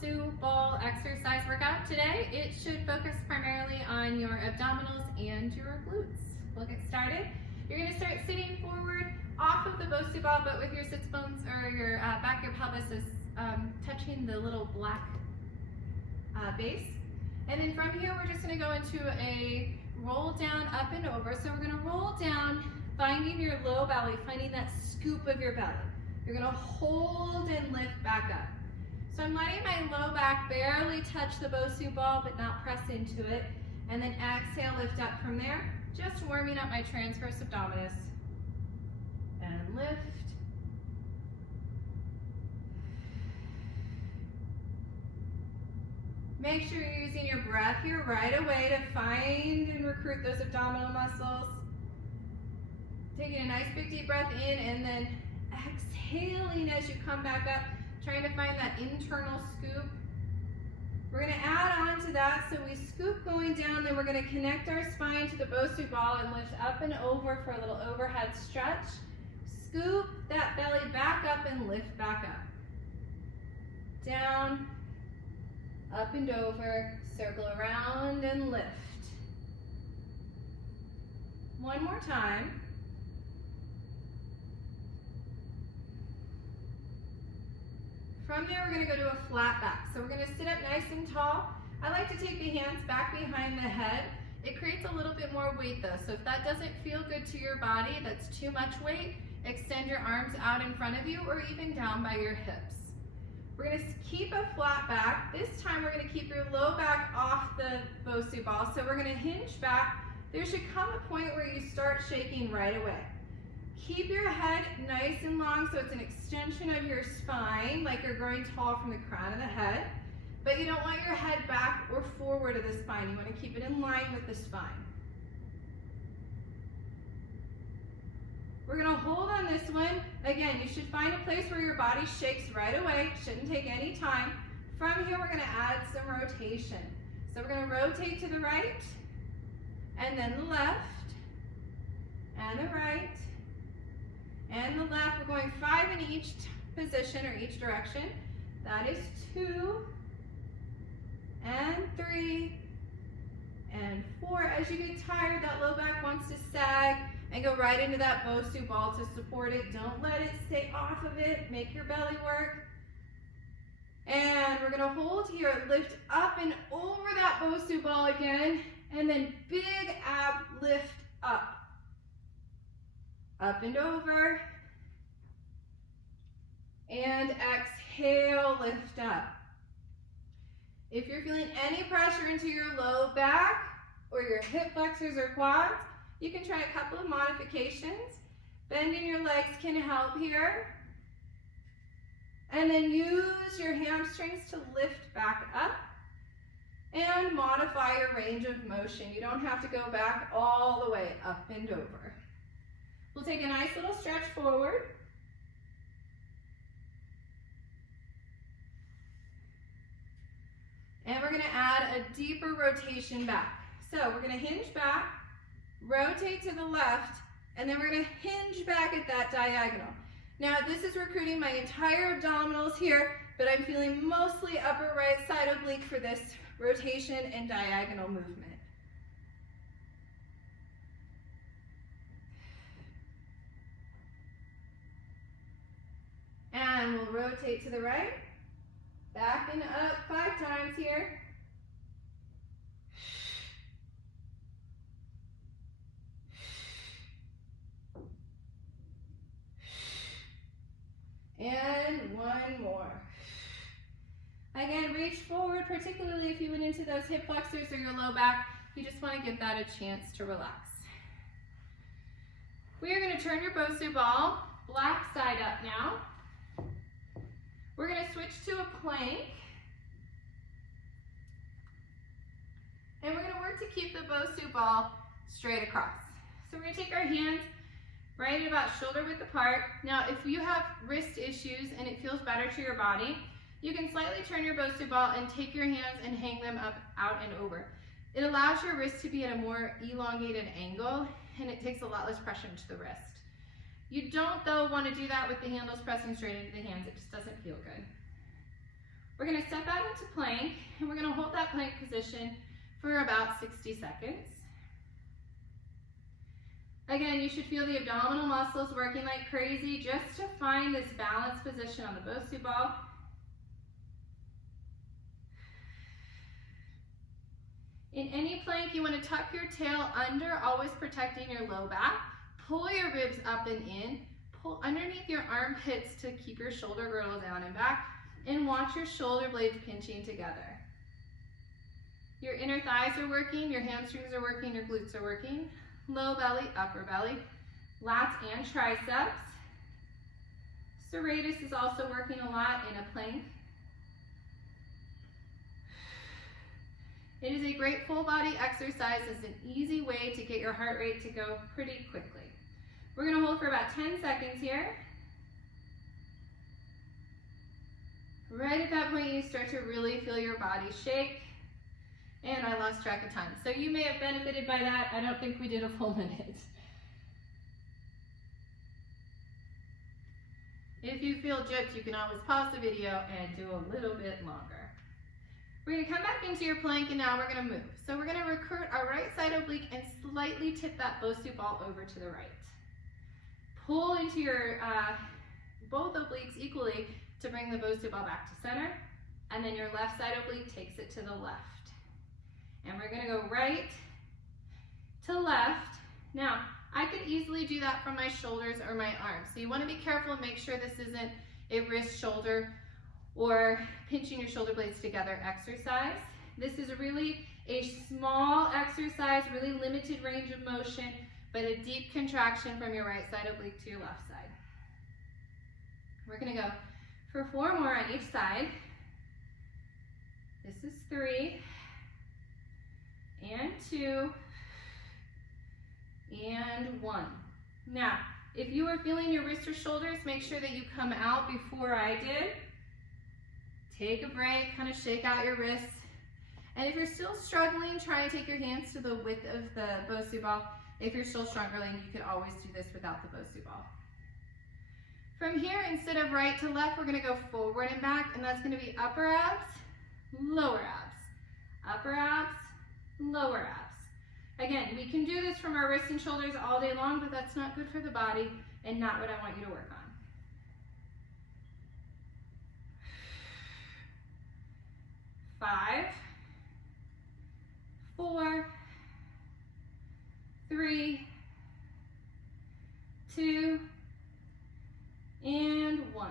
BOSU Ball exercise workout today. It should focus primarily on your abdominals and your glutes. We'll get started. You're going to start sitting forward off of the BOSU Ball, but with your sits bones or your back of your pelvis is touching the little black base. And then from here, we're just going to go into a roll down, up and over. So we're going to roll down, finding your low belly, finding that scoop of your belly. You're going to hold and lift back up. So I'm letting my low back barely touch the BOSU Ball, but not press into it. And then exhale, lift up from there. Just warming up my transverse abdominis. And lift. Make sure you're using your breath here right away to find and recruit those abdominal muscles. Taking a nice big deep breath in and then exhaling as you come back up, trying to find that internal scoop. We're going to add on to that, so we scoop going down, then we're going to connect our spine to the BOSU Ball and lift up and over for a little overhead stretch. Scoop that belly back up and lift back up. Down, up and over, circle around and lift. One more time. From there, we're going to go to a flat back. So we're going to sit up nice and tall. I like to take the hands back behind the head. It creates a little bit more weight though. So if that doesn't feel good to your body, that's too much weight, extend your arms out in front of you or even down by your hips. We're going to keep a flat back. This time we're going to keep your low back off the BOSU Ball. So we're going to hinge back. There should come a point where you start shaking right away. Keep your head nice and long so it's an extension of your spine, like you're growing tall from the crown of the head. But you don't want your head back or forward of the spine. You want to keep it in line with the spine. We're going to hold on this one. Again, you should find a place where your body shakes right away. Shouldn't take any time. From here, we're going to add some rotation. So we're going to rotate to the right, and then the left, and the right, and the left. We're going 5 in each position or each direction. That is 2, and 3, and 4. As you get tired, that low back wants to sag and go right into that BOSU Ball to support it. Don't let it stay off of it. Make your belly work. And we're going to hold here, lift up and over that BOSU Ball again, and then big ab lift up. Up and over. And exhale, lift up. If you're feeling any pressure into your low back or your hip flexors or quads, you can try a couple of modifications. Bending your legs can help here. And then use your hamstrings to lift back up and modify your range of motion. You don't have to go back all the way up and over. We'll take a nice little stretch forward. And we're going to add a deeper rotation back. So we're going to hinge back, rotate to the left, and then we're going to hinge back at that diagonal. Now this is recruiting my entire abdominals here, but I'm feeling mostly upper right side oblique for this rotation and diagonal movement. And we'll rotate to the right, back and up 5 times here. And 1 more. Again, reach forward, particularly if you went into those hip flexors or your low back. You just want to give that a chance to relax. We are going to turn your BOSU Ball black side up now. We're going to switch to a plank. And we're going to work to keep the BOSU Ball straight across. So we're going to take our hands right at about shoulder width apart. Now, if you have wrist issues and it feels better to your body, you can slightly turn your BOSU Ball and take your hands and hang them up, out and over. It allows your wrist to be at a more elongated angle, and it takes a lot less pressure into the wrist. You don't, though, want to do that with the handles pressing straight into the hands. It just doesn't feel good. We're gonna step out into plank, and we're gonna hold that plank position for about 60 seconds. Again, you should feel the abdominal muscles working like crazy just to find this balanced position on the BOSU ball. In any plank, you want to tuck your tail under, always protecting your low back. Pull your ribs up and in. Pull underneath your armpits to keep your shoulder girdle down and back. And watch your shoulder blades pinching together. Your inner thighs are working, your hamstrings are working, your glutes are working. Low belly, upper belly, lats and triceps. Serratus is also working a lot in a plank. It is a great full body exercise. It's an easy way to get your heart rate to go pretty quickly. We're gonna hold for about 10 seconds here. Right at that point, you start to really feel your body shake. And I lost track of time. So you may have benefited by that. I don't think we did a full minute. If you feel gypped, you can always pause the video and do a little bit longer. We're gonna come back into your plank, and now we're gonna move. So we're gonna recruit our right side oblique and slightly tip that BOSU ball over to the right. Pull into your both obliques equally to bring the BOSU ball back to center, and then your left side oblique takes it to the left. And we're gonna go right to left. Now, I could easily do that from my shoulders or my arms. So you wanna be careful and make sure this isn't a wrist, shoulder, or pinching your shoulder blades together exercise. This is really a small exercise, really limited range of motion, but a deep contraction from your right side oblique to your left side. We're gonna go for 4 more on each side. This is 3, and 2, and 1. Now, if you are feeling your wrists or shoulders, make sure that you come out before I did. Take a break, kind of shake out your wrists. And if you're still struggling, try and take your hands to the width of the BOSU ball. If you're still struggling, you could always do this without the BOSU ball. From here, instead of right to left, we're gonna go forward and back, and that's gonna be upper abs, lower abs, upper abs, lower abs. Again, we can do this from our wrists and shoulders all day long, but that's not good for the body and not what I want you to work on. 5, 4, 3, 2, and 1.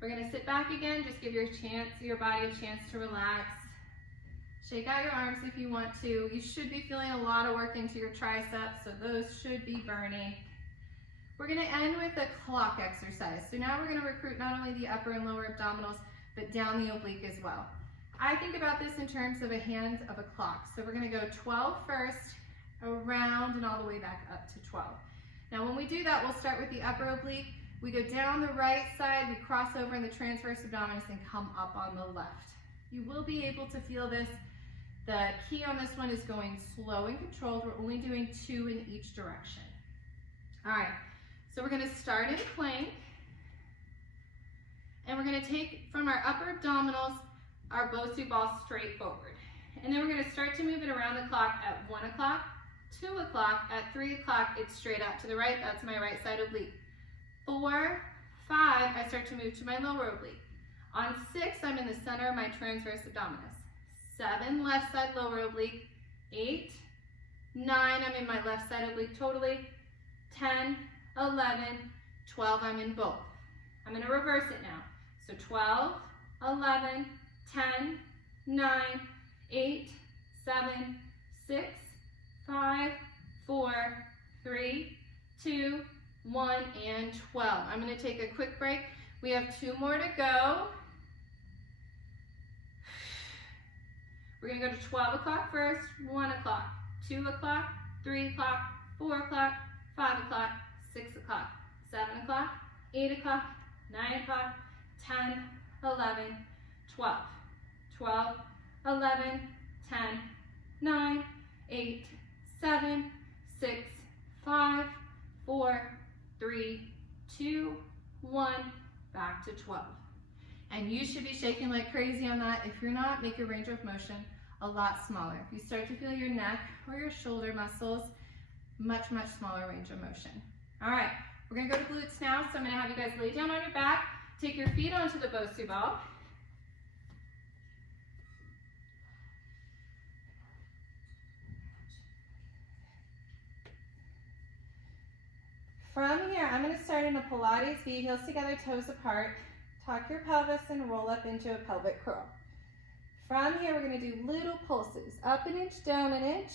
We're gonna sit back again, just give your body a chance to relax. Shake out your arms if you want to. You should be feeling a lot of work into your triceps, so those should be burning. We're gonna end with a clock exercise. So now we're gonna recruit not only the upper and lower abdominals, but down the oblique as well. I think about this in terms of a hand of a clock. So we're gonna go 12 first, around and all the way back up to 12. Now when we do that, we'll start with the upper oblique. We go down the right side, we cross over in the transverse abdominis and come up on the left. You will be able to feel this. The key on this one is going slow and controlled. We're only doing 2 in each direction. All right, so we're gonna start in plank. And we're gonna take from our upper abdominals, our BOSU ball straight forward. And then we're gonna start to move it around the clock at 1 o'clock, 2 o'clock, at 3 o'clock, it's straight out to the right. That's my right side oblique. 4, 5, I start to move to my lower oblique. On 6, I'm in the center of my transverse abdominis. 7, left side lower oblique. 8, 9, I'm in my left side oblique totally. 10, 11, 12, I'm in both. I'm gonna reverse it now. So 12, 11, 10, 9, 8, 7, 6, 5, 4, 3, 2, 1, and 12. I'm gonna take a quick break. We have 2 more to go. We're gonna go to 12 o'clock first, 1 o'clock, 2 o'clock, 3 o'clock, 4 o'clock, 5 o'clock, 6 o'clock, 7 o'clock, 8 o'clock, 9 o'clock, 10, 11, 12. 12, 11, 10, 9, 8, 7, 6, 5, 4, 3, 2, 1, back to 12. And you should be shaking like crazy on that. If you're not, make your range of motion a lot smaller. If you start to feel your neck or your shoulder muscles, much, much smaller range of motion. All right, we're gonna go to glutes now. So I'm gonna have you guys lay down on your back, take your feet onto the BOSU ball. From here, I'm gonna start in a Pilates V, heels together, toes apart. Tuck your pelvis and roll up into a pelvic curl. From here, we're gonna do little pulses. Up an inch, down an inch.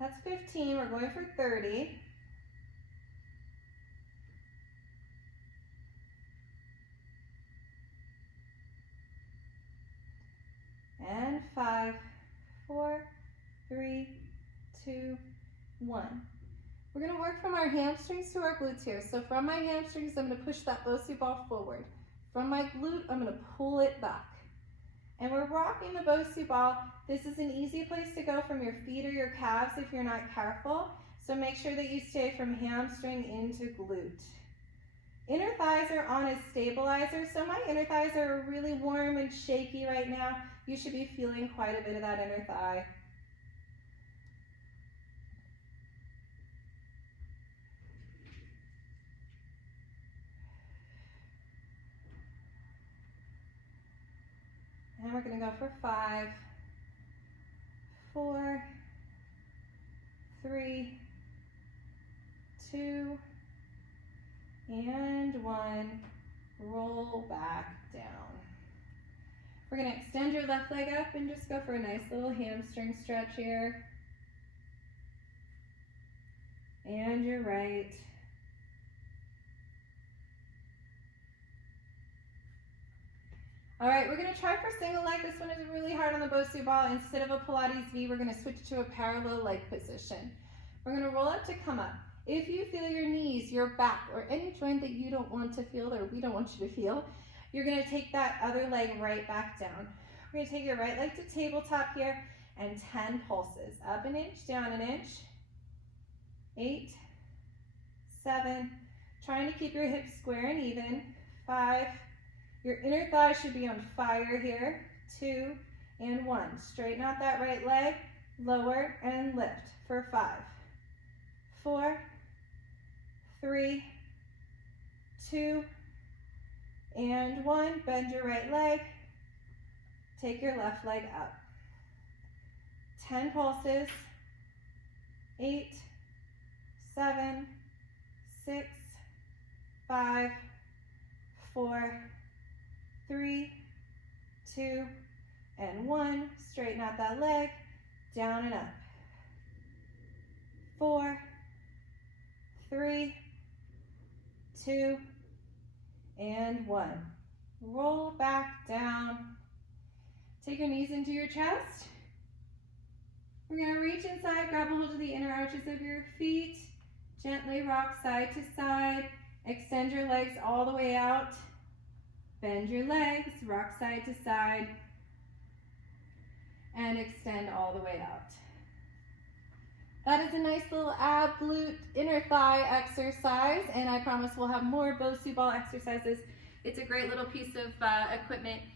That's 15, we're going for 30. And 5, 4, 3, 2, 1. We're going to work from our hamstrings to our glutes here. So from my hamstrings, I'm going to push that BOSU ball forward. From my glute, I'm going to pull it back. And we're rocking the BOSU ball. This is an easy place to go from your feet or your calves if you're not careful. So make sure that you stay from hamstring into glute. Inner thighs are on a stabilizer, so my inner thighs are really warm and shaky right now. You should be feeling quite a bit of that inner thigh. And we're going to go for 5, 4, 3, 2, and 1. Roll back down. We're going to extend your left leg up and just go for a nice little hamstring stretch here. And your right. All right, we're going to try for single leg. This one is really hard on the BOSU ball. Instead of a Pilates V, we're going to switch to a parallel leg position. We're going to roll up to come up. If you feel your knees, your back, or any joint that you don't want to feel or we don't want you to feel, you're going to take that other leg right back down. We're going to take your right leg to tabletop here and 10 pulses. Up an inch, down an inch. 8, 7, trying to keep your hips square and even. 5, your inner thigh should be on fire here. 2, and 1. Straighten out that right leg, lower and lift for 5, 4, 3, 2, and 1. Bend your right leg. Take your left leg up. 10 pulses. 8, 7, 6, 5, 4, 3, 2, and 1. Straighten out that leg. Down and up. 4, 3, 2, and 1. Roll back down. Take your knees into your chest. We're going to reach inside, grab a hold of the inner arches of your feet. Gently rock side to side. Extend your legs all the way out. Bend your legs, rock side to side. And extend all the way out. That is a nice little ab, glute, inner thigh exercise, and I promise we'll have more BOSU ball exercises. It's a great little piece of equipment